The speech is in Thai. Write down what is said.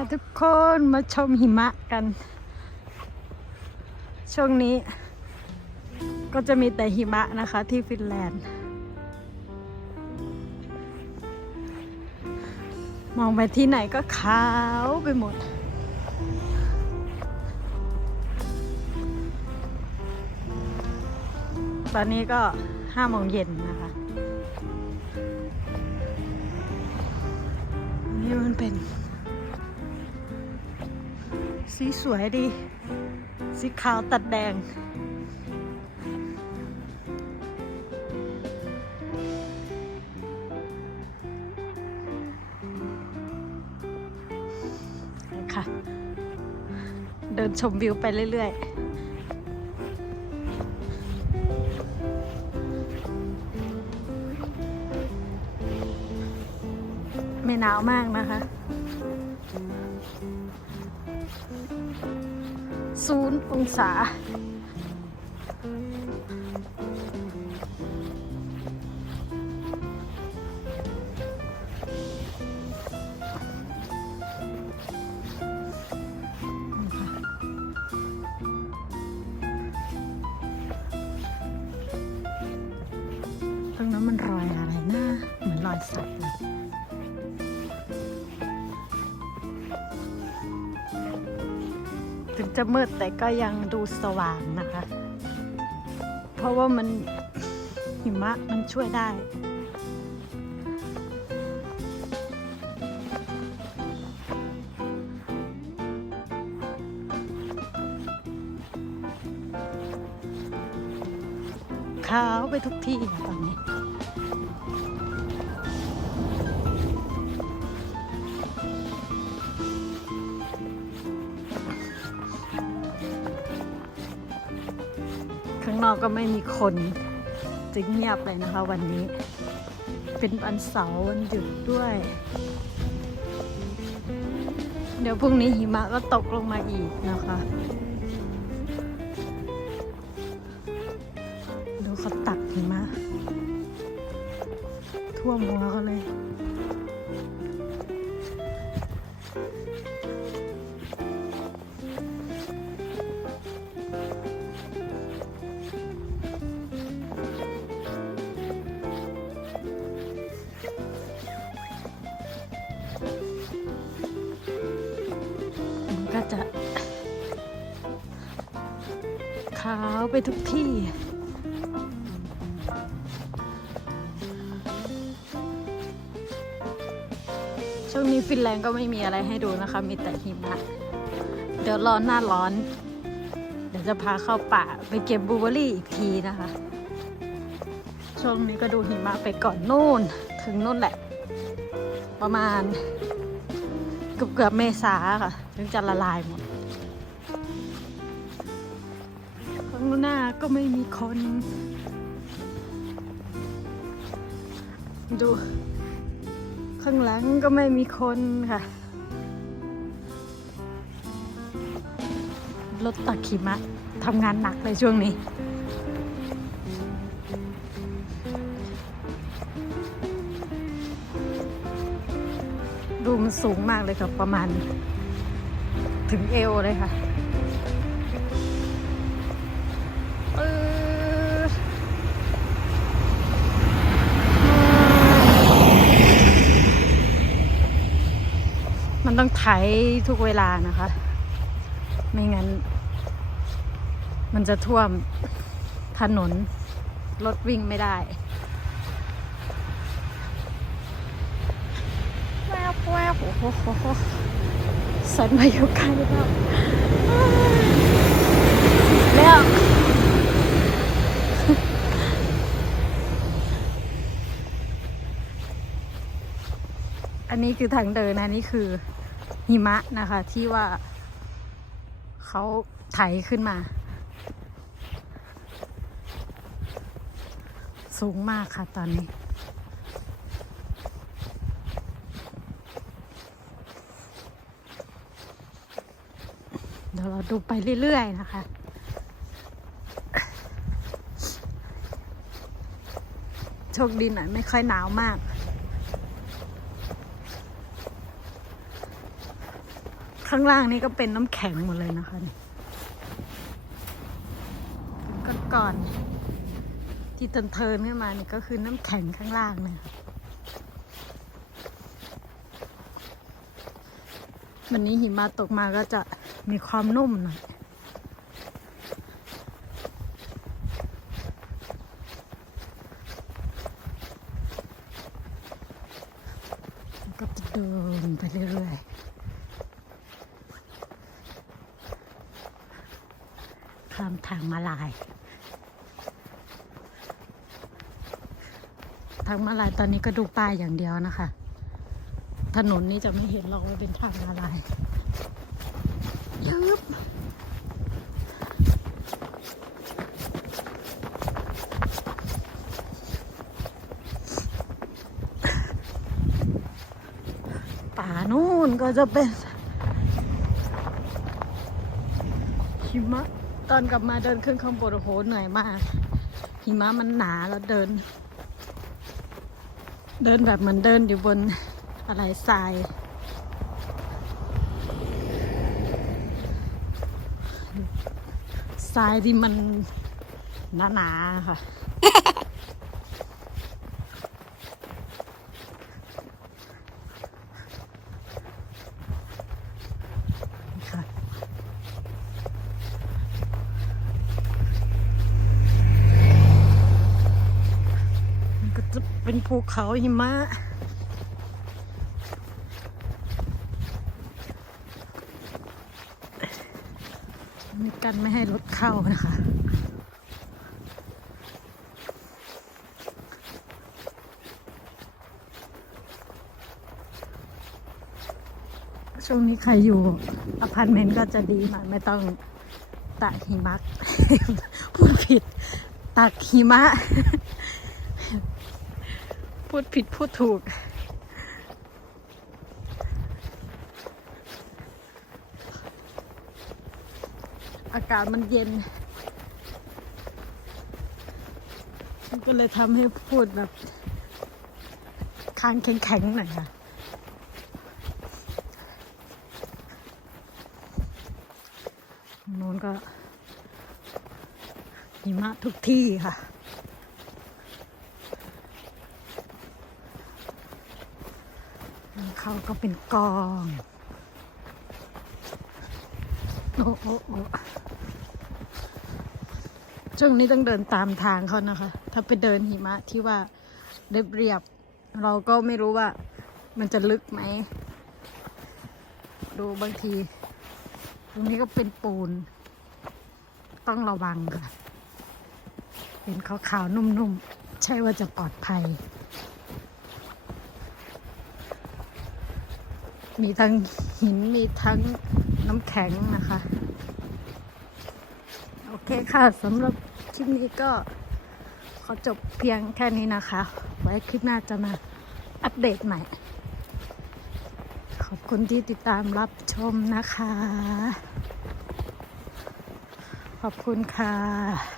ค่ะทุกคนมาชมหิมะกัน ช่วงนี้ ก็จะมีแต่หิมะนะคะที่ฟินแลนด์ มองไปที่ไหนก็ขาวไปหมดตอนนี้ก็ห้าโมงเย็นนะคะ นี่มันเป็น สีสวยดี สีขาวตัดแดง ค่ะ เดินชมวิวไปเรื่อย ๆไม่หนาวมากนะคะ ศูนย์องศา ตรงนั้นมันรอยอะไรนะ เหมือนรอยสัตว์เลย จะมืดแต่ก็ยังดูสว่างนะคะ เพราะว่ามันหิมะมันช่วยได้ ขาวไปทุกที่ค่ะตอนนี้างนอกก็ไม่มีคนจึงเงียบเลยนะคะ วันนี้ เป็นวันเสาร์วันหยุดด้วย เดี๋ยวพรุ่งนี้หิมะก็ตกลงมาอีกนะคะ ดูเขาตักหิมะท่วมหัวเขาเลย จะขาวไปทุกที่ ช่วงนี้ฟินแลนด์ก็ไม่มีอะไรให้ดูนะคะ มีแต่หิมะ เดี๋ยวร้อนหน้าร้อน เดี๋ยวจะพาเข้าป่าไปเก็บบลูเบอร์รี่อีกทีนะคะ ช่วงนี้ก็ดูหิมะไปก่อนนู่น ถึงนู่นแหละ ประมาณ เกือบเกือบๆเมษาค่ะ ถึงจะละลายหมดข้างหน้าก็ไม่มีคน ดู ข้างหลังก็ไม่มีคนค่ะ รถตักขิมะทำงานหนักเลยช่วงนี้ มันสูงมากเลยค่ะประมาณ ถึงเอวเลยค่ะมันต้องไถทุกเวลานะคะ ไม่งั้น มันจะท่วมถนน รถวิ่งไม่ได้ แวบโอ้โหสันมาอยู่ใกล้แล้วแล้วอันนี้คือทางเดินนะนี่คือหิมะนะคะ ที่ว่าเขาไถขึ้นมา สูงมากค่ะตอนนี้ เดูไปเรื่อยๆนะคะ โชคดีหน่อยไม่ค่อยหนาวมาก ข้างล่างนี่ก็เป็นน้ำแข็งหมดเลยนะคะนี่ก่อนที่ตันเทินขึ้นมานี่ก็คือน้ำแข็งข้างล่างเลยค่ะวันนี้หิมะตกมาก็จะ มีความนุ่มหน่อยก็จะเดินไปเรื่อยๆข้ามทางมาลาย ทางมาลายตอนนี้ก็ดูป้ายอย่างเดียวนะคะ ถนนนี้จะไม่เห็นหรอกว่าเป็นทางมาลาย ยึบป่านู่นก็จะเป็นหิมะตอนกลับมาเดินขึ้นข้างบนโอ้โหเหนื่อยมาก หิมะมันหนาแล้วเดิน เดินแบบเหมือนเดินอยู่บนอะไรทราย ทรายที่มันหนาๆค่ะมันก็จะเป็นภูเขาหิมะ มีกันไม่ให้รถเข้านะคะช่วงนี้ใครอยู่อพาร์ตเมนต์ก็จะดีหน่อยไม่ต้องตากหิมะพูดผิดตากหิมะ พูดผิดพูดถูก อากาศมันเย็น ก็เลยทำให้พูดแบบคางแข็งๆหน่อยค่ะโน้นก็หิมะทุกที่ค่ะเขาก็เป็นกอง โอ้โอ้โอ้ ช่วงนี้ต้องเดินตามทางเขานะคะ ถ้าไปเดินหิมะที่ว่าเรียบเรียบ เราก็ไม่รู้ว่ามันจะลึกไหม ดูบางที ตรงนี้ก็เป็นปูน ต้องระวังค่ะเป็นขาวๆนุ่มๆ ใช่ว่าจะปลอดภัย มีทั้งหินมีทั้งน้ำแข็งนะคะ โอเคค่ะสำหรับ ลิปนี้ก็ขอจบเพียงแค่นี้นะคะ ไว้คลิปหน้าจะมาอัปเดตใหม่ ขอบคุณที่ติดตามรับชมนะคะ ขอบคุณค่ะ